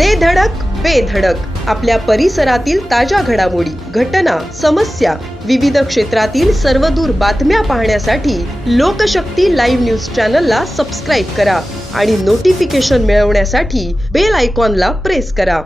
दे धडक बेधडक आपल्या परिसरातील ताज्या घडामोडी घटना समस्या विविध क्षेत्रातील सर्वदूर बातम्या पाहण्यासाठी लोकशक्ती लाईव्ह न्यूज चॅनलला सबस्क्राईब करा आणि नोटिफिकेशन मिळवण्यासाठी बेल आयकॉनला प्रेस करा.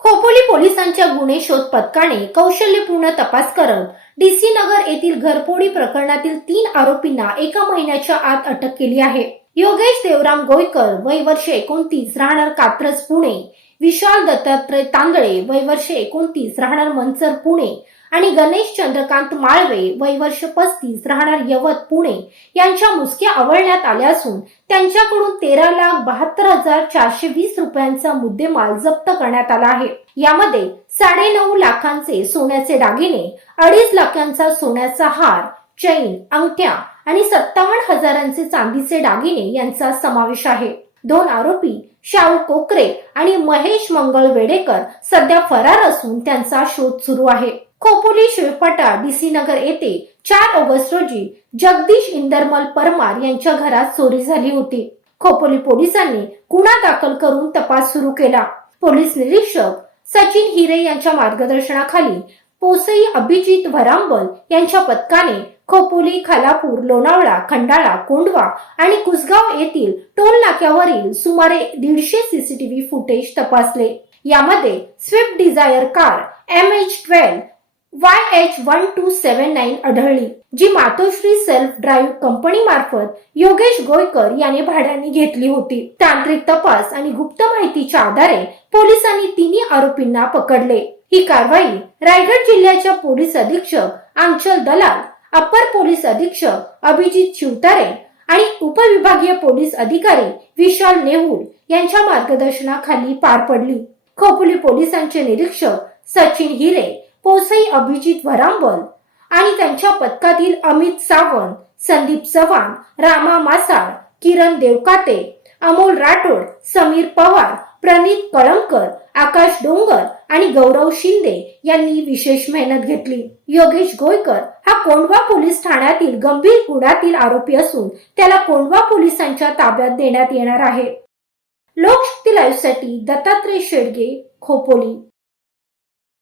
खोपोली पोलिसांच्या गुन्हे शोध पथकाने कौशल्यपूर्ण तपास करत डीसी नगर येथील घरपोडी प्रकरणातील तीन आरोपींना एका महिन्याच्या आत अटक केली आहे. योगेश देवराम गोयकर वय वर्ष एकोणतीस राहणार कात्रज पुणे. विशाल दत्तात्रय तांदळे वय वर्ष एकोणतीस राहणार मंचर पुणे. आणि गणेश चंद्रकांत माळवे वय वर्ष पस्तीस राहणार यवत पुणे. यांच्या मुसक्या आवळण्यात आल्या असून त्यांच्याकडून तेरा लाख बहात्तर हजार चारशे वीस रुपयांचा मुद्देमाल जप्त करण्यात आला आहे. यामध्ये साडेनऊ लाखांचे सोन्याचे दागिने अडीच लाखांचा सोन्याचा हार चैन अंगठ्या आणि सत्तावन्न हजारांचे चांदीचे दागिने यांचा समावेश आहे. दोन आरोपी शाहू कोकरे आणि महेश मंगळ वेडेकर सध्या फरार असून त्यांचा शोध सुरू आहे. खोपोली शिवपाटा डीसी नगर येथे चार ऑगस्ट रोजी जगदीश इंदरमल परमार यांच्या घरात चोरी झाली होती. खोपोली पोलिसांनी गुन्हा दाखल करून तपास सुरू केला. पोलीस निरीक्षक सचिन हिरे यांच्या मार्गदर्शनाखाली पोसई अभिजित वरांबल यांच्या पथकाने खोपोली खालापूर लोणावळा खंडाळा कोंढवा आणि कुसगाव येथील टोल नाक्यावरील सुमारे दीडशे सीसीटीव्ही फुटेज तपासले. यामध्ये Swift Dzire car M H twelve Y H one two seven nine आढळली जी मातोश्री सेल्फ ड्राईव्ह कंपनी मार्फत योगेश गोयकर याने भाड्याने घेतली होती. तांत्रिक तपास आणि गुप्त माहितीच्या आधारे पोलिसांनी तिन्ही आरोपींना पकडले. ही कारवाई रायगड जिल्ह्याच्या पोलीस अधीक्षक आंचल दलाल अप्पर पोलीस अधीक्षक अभिजित शिवतारे आणि उपविभागीय पोलीस अधिकारी विशाल नेहुल यांच्या मार्गदर्शनाखाली पार पडली. खोपोली पोलिसांचे निरीक्षक सचिन हिरे पोसई अभिजित वरांबल आणि त्यांच्या पथकातील अमित सावंत संदीप चव्हाण रामा मासाळ किरण देवकाते अमोल राठोड समीर पवार प्रणित कळमकर आकाश डोंगर आणि गौरव शिंदे यांनी विशेष मेहनत घेतली. योगेश गोयकर हा कोंढवा पोलीस ठाण्यातील गंभीर गुणातील आरोपी असून त्याला कोंढवा पोलिसांच्या ताब्यात देण्यात येणार आहे. लोकशक्ती लाईव्हसाठी दत्तात्रय शेडगे खोपोली.